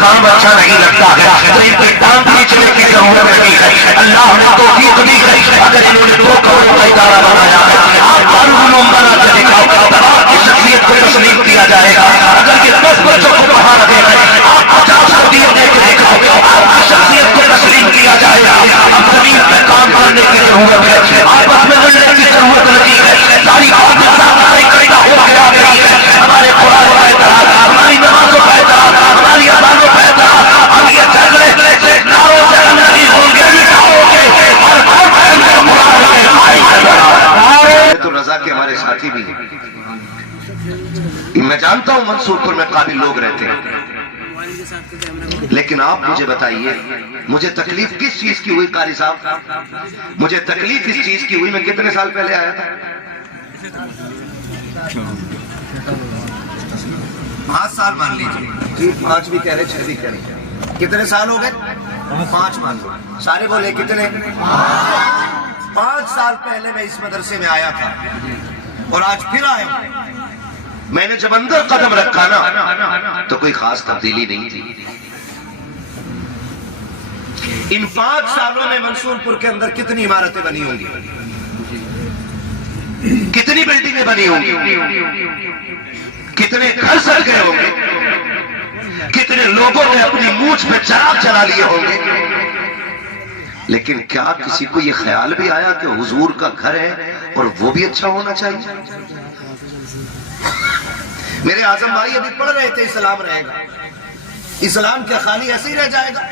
काम अच्छा नहीं लगता है तो इनकी टांग खींचने की जरूरत नहीं है। अल्लाह ने तौफीक दी है, अगर इन्होंने 2 करोड़ का इदारा बनाया है, आप दारुल बना के दिखाओ, तबाह की शख्सियत को तस्लीम किया जाएगा। अगर ये 10 बच्चों को पढ़ा रहे हैं, आप 50 सदियों दे के दिखाओ, आपकी शख्सियत को तस्लीम किया जाएगा। अब जमीन पे काम करने की जरूरत है, आपस में लड़ने की जरूरत नहीं है। सारी कौम इकट्ठा हो गया गई है, हमारे कुरान का एतराज, हमारी नमाजों का एतराज, हमारी अज़ानों का एतराज। अब ये झगड़े नारों से नहीं होंगे, मिटाओगे और तो रजा के हमारे साथी भी हैं। मैं जानता हूं मंसूरपुर में काबिल लोग रहते हैं, लेकिन आप मुझे बताइए, मुझे तकलीफ किस चीज की हुई कारी साहब? मुझे तकलीफ इस चीज की हुई, मैं कितने साल पहले आया था? 5 साल मान लीजिए जी, 5 भी कह रहे, 6 भी कह रहे। कितने साल हो गए? 5 मान लो। सारे बोले कितने? 5 साल पहले मैं इस मदरसे में आया था और आज फिर आया हूं। मैंने जब अंदर कदम रखा ना तो कोई खास तब्दीली नहीं थी। इन 5 सालों में मंसूरपुर के अंदर कितनी इमारतें बनी होंगी, कितनी बिल्डिंगें बनी होंगी, कितने घर सज गए होंगे, कितने लोगों ने अपनी मूंछ पे चिराग जला लिए होंगे। लेकिन क्या किसी को यह ख्याल भी आया कि हुजूर का घर है और वो भी अच्छा होना चाहिए? मेरे आजम भाई अभी पढ़ रहे थे इस्लाम रहेगा, इस्लाम क्या खाली ऐसे ही रह जाएगा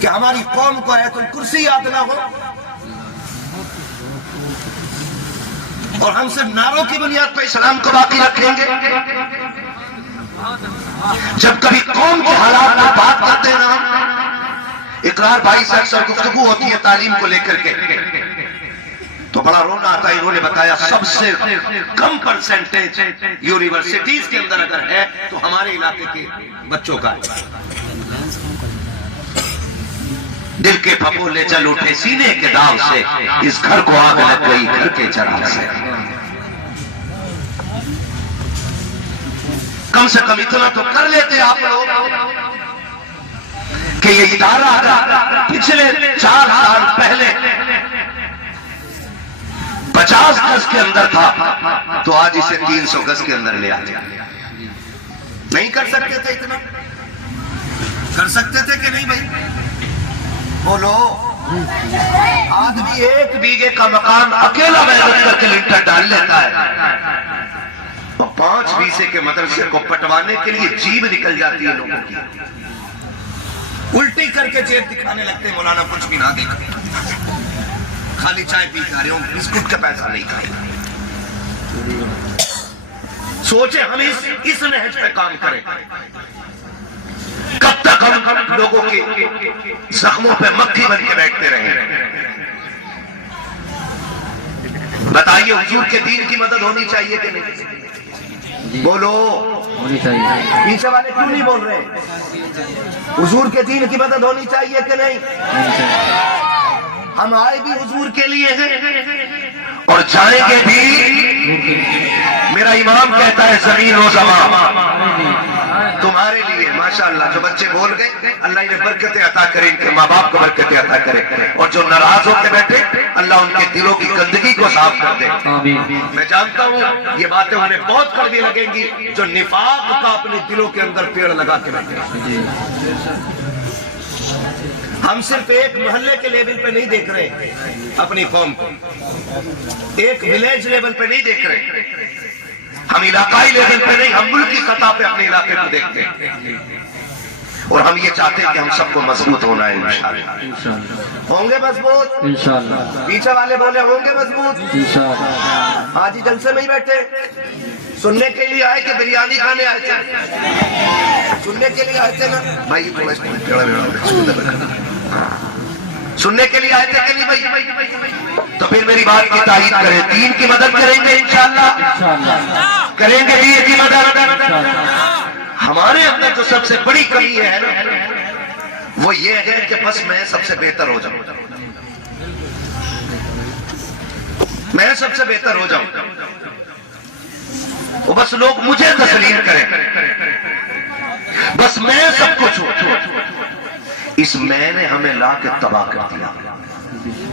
कि हमारी कौम को आयतुल कुर्सी याद ना हो और हम सिर्फ नारों की बुनियाद पर इस्लाम को बाकी रखेंगे? जब कभी कौम के हालात की बात करते हैं ना, इकरार भाई से अक्सर गुफ्तगू होती है तालीम को लेकर के, तो बड़ा रोना आता है। इन्होंने बताया सबसे कम परसेंटेज यूनिवर्सिटीज के अंदर अगर है तो हमारे इलाके के बच्चों का। दिल के फफोले जल उठे सीने के दाव से, इस घर को आग लग गई घर के जराल से। कम से कम इतना तो कर लेते आप लोग कि ये इदारा पिछले 4 साल पहले 50 गज के अंदर था तो आज इसे 300 गज के अंदर ले आते। नहीं कर सकते थे? इतना कर सकते थे कि नहीं भाई? बोलो। आदमी 1 बीघे का मकान अकेला मेहनत करके लिंटर डाल लेता है, तो 5 बीसे के मदरसे को पटवाने के लिए जीभ निकल जाती है लोगों की। उल्टी करके जेब दिखाने लगते हैं, मौलाना कुछ भी ना देखा, खाली चाय पी खा रहे हो, बिस्कुट का पैसा नहीं खाएगा। सोचे हम इस नहज पे काम करें, कब तक हम लोगों के जख्मों पे मक्खी बन के बैठते रहें? बताइए, हुजूर के दीन की मदद होनी चाहिए कि नहीं? बोलो। होनी चाहिए। पीछे वाले क्यों नहीं बोल रहे? हुजूर के दीन की मदद होनी चाहिए कि नहीं? हम आए भी हुजूर के लिए हैं और जाएंगे भी। मेरा इमाम कहता है ज़मीन व ज़मान तुम्हारे लिए। माशाअल्लाह, जो बच्चे बोल गए अल्लाह इन्हें बरकतें अता करे, इनके माँ बाप को बरकतें अता करे, और जो नाराज होकर बैठे अल्लाह उनके दिलों की गंदगी को साफ कर दे। मैं जानता हूँ ये बातें उन्हें बहुत कड़वी लगेंगी जो निफाक का अपने दिलों के अंदर पेड़ लगा के बैठे। हम सिर्फ एक मोहल्ले के लेवल पे नहीं देख रहे अपनी कौम को, एक विलेज लेवल पे नहीं देख रहे, हम इलाकाई लेवल पे नहीं, हम मुल्की सतह पे अपने इलाके को देखते हैं। और हम ये चाहते हैं कि हम सबको मजबूत होना है। इंशाअल्लाह होंगे मजबूत, इंशाअल्लाह। पीछे वाले बोले होंगे मजबूत, इंशाअल्लाह। आज ही जलसे में ही बैठे सुनने के लिए आए कि बिरयानी खाने आए थे? सुनने के लिए आए थे ना भाई? सुनने के लिए आए थे कि नहीं भाई? तो फिर मेरी बात की तारीफ करें, दीन की मदद करेंगे इंशाअल्लाह, करेंगे दीन की मदद। हमारे अंदर जो सबसे बड़ी कमी है ना, वो ये है कि बस मैं सबसे बेहतर हो जाऊं, मैं सबसे बेहतर हो जाऊं, वो बस लोग मुझे तस्लीम करें, बस बस मैं सब कुछ हूं। इस मैंने हमें ला के तबाह कर दिया।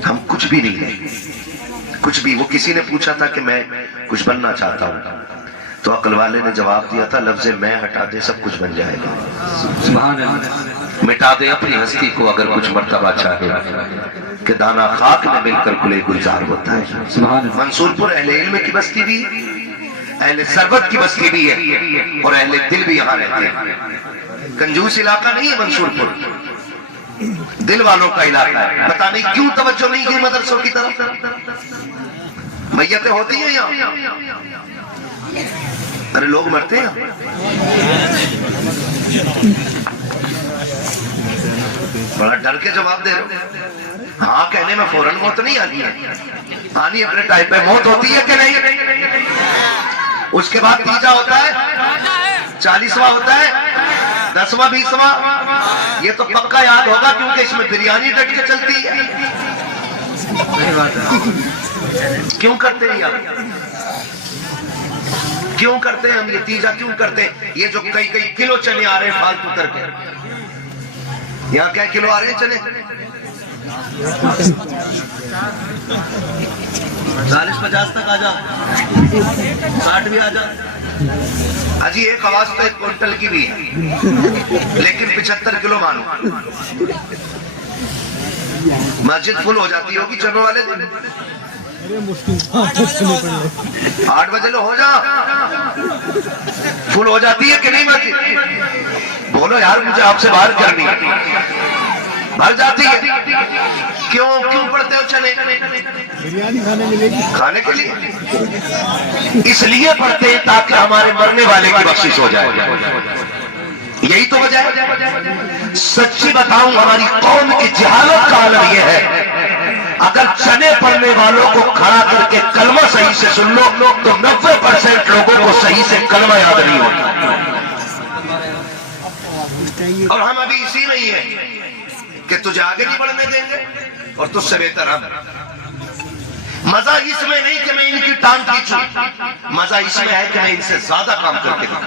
हम कुछ भी नहीं है, कुछ भी। वो किसी ने पूछा था कि मैं कुछ बनना चाहता हूं, तो अकल वाले ने जवाब दिया था, लफ्ज़ मैं हटा दे सब कुछ बन जाएगा। सुभान अल्लाह। मिटा दे अपनी हस्ती को अगर कुछ मर्तबा चाहे, कि दाना खाक में मिलकर गुले गुलजार होता है। सुभान अल्लाह। मंसूरपुर अहले इल्म की बस्ती भी, अहले सरबत की बस्ती भी है, और अहले दिल भी यहाँ रहते हैं। कंजूस इलाका नहीं है मंसूरपुर, दिल वालों का इलाका है। पता नहीं क्यों तवज्जो नहीं की मदरसों की तरफ। मैयतें होती हैं यहाँ, अरे लोग मरते हैं। बड़ा डर के जवाब दे रहे हो। हाँ कहने में फौरन मौत नहीं आनी है, आनी अपने टाइम पे मौत होती है कि नहीं। उसके बाद तीजा होता है, 40वां होता है, 10वां 20वां। ये तो पक्का याद होगा क्योंकि इसमें बिरयानी डट के चलती है। क्यों करते हैं यार, क्यों करते हैं हम ये तीजा, क्यों करते हैं? ये जो कई कई किलो चने आ रहे हैं फालतू करके, यहाँ क्या किलो आ रहे हैं चने? 40-50 तक आ जा, 60 भी आ जा। अजी एक आवाज तो 1 क्विंटल की भी है, लेकिन 75 किलो मानो। मस्जिद फुल हो जाती होगी चनों वाले दिन। 8 बजे लो हो जा, फुल हो जाती है कि नहीं मस्जिद? बोलो यार, मुझे आपसे बाहर करनी है। भर जाती है। क्यों क्यों पढ़ते हो चने? बिरयानी खाने मिलेगी, खाने के लिए। इसलिए पढ़ते हैं ताकि हमारे मरने वाले की बख्शिश हो जाए। यही तो वजह है। सच्ची बताऊं, हमारी कौम की जहालत का आलम यह है, अगर चने पढ़ने वालों को खड़ा करके कलमा सही से सुन लो तो 90% लोगों को सही से कलमा याद नहीं होता। और हम अभी इसी में ही है कि तुझे आगे नहीं बढ़ने देंगे और तुझसे बेहतर हम। मजा इसमें नहीं कि मैं इनकी टांग खींचूं, मजा इसमें है कि मैं इनसे ज्यादा काम करके दिखाऊं।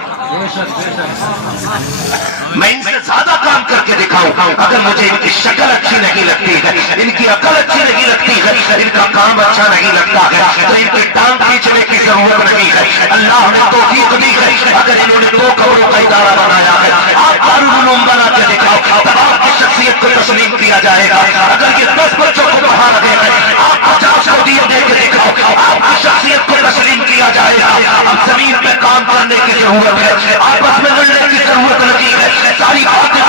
मैं इनसे ज्यादा काम करके दिखाऊं। अगर मुझे इनकी शक्ल अच्छी नहीं लगती है, इनकी अकल अच्छी नहीं लगती है, इनका काम अच्छा नहीं लगता है, तो इनकी टांग खींचने की जरूरत नहीं है। अल्लाह ने तौफीक दी है। अगर इन्होंने 2 करोड़ का इदारा बनाया है, आप दारुल उलूम बना के दिखाओ, तब आपकी शख्सियत को तस्लीम किया जाएगा। अगर ये 10 बच्चों को पढ़ा रहे हैं, आप 50 को दिए दे के दिखाओ, आपकी शख्सियत को तस्लीम किया जाएगा। अब जमीन पे काम करने की जरूरत है, आपस में लड़ने की जरूरत नहीं है। सारी बातें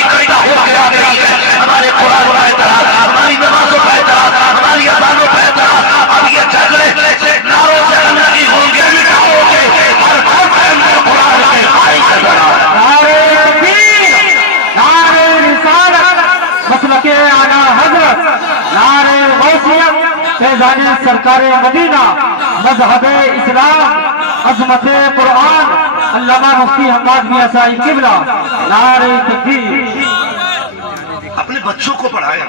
इकट्ठा हो गया गई है। हमारे कुरान का एतराज, हमारी नमाजों का एतराज, हमारी अज़ानों का एतराज। अब ये झगड़े से नारों से नहीं होंगे, मिटाओगे और हर टाइम को कुरान के भाई का जवाब। नारे रिसालत, मसलके आला हज़रत, नारे गौसियत, फैज़ाने सरकारे मदीना, मज़हबे इस्लाम, अज़मते कुरान, अल्लामा मुफ्ती हम्माद मियां साहिब किबला, नारे तकबीर। अपने बच्चों को पढ़ाएं,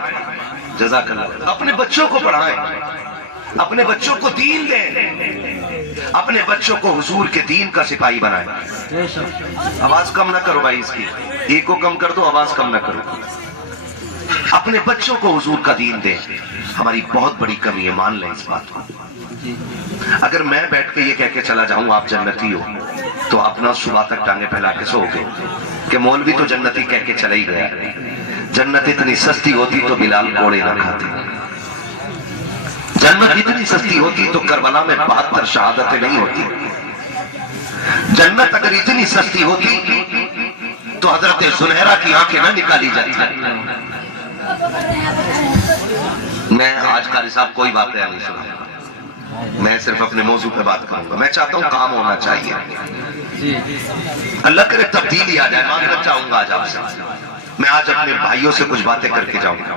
जज़ाकल्लाह। अपने बच्चों को पढ़ाएं, अपने बच्चों को दीन दें, अपने बच्चों को हुजूर के दीन का सिपाही बनाएं। आवाज कम ना करो भाई इसकी, एक को कम कर दो, आवाज कम ना करो। अपने बच्चों को हुजूर का दीन दें। हमारी बहुत बड़ी कमी है, मान लें इस बात को। अगर मैं बैठ के ये कह के चला जाऊं आप जन्नती हो, तो अपना सुबह तक टांगे फैला के सोओगे कि मौलवी तो जन्नती कह के चला ही गया। जन्नत इतनी सस्ती होती तो बिलाल कोड़े ना खाते। जन्नत इतनी सस्ती होती तो करबला में 72 शहादतें नहीं होती। जन्नत अगर इतनी सस्ती होती तो हजरत सुनहरा की आंखें ना निकाली जाती। मैं आज कारी साहब कोई बात नहीं सुना, मैं सिर्फ अपने मौजू पे बात करूंगा। मैं चाहता हूं काम होना चाहिए, अल्लाह करे तब्दीली आ जाए। मांगना चाहूंगा आज आपसे, मैं आज अपने भाइयों से कुछ बातें करके जाऊंगा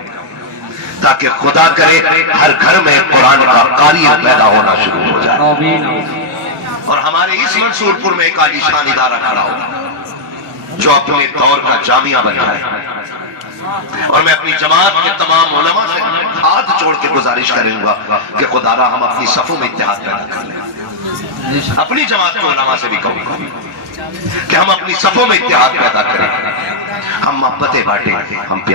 ताकि खुदा करे हर घर में कुरान का कारी पैदा होना शुरू हो जाए। और हमारे इस मंसूरपुर में एक आलीशान इदारा खड़ा हो जो अपने दौर का जामिया बन जाए। और मैं अपनी जमात के तमाम उलमा से हाथ जोड़ के गुजारिश करूंगा कि खुदारा हम अपनी सफों में इत्तेहाद पैदा कर लें। अपनी जमात के उलमा से भी कहूंगा कि हम अपनी सफों में इत्तेहाद पैदा करें, हम मोहब्बतें बांटें, हम प्यार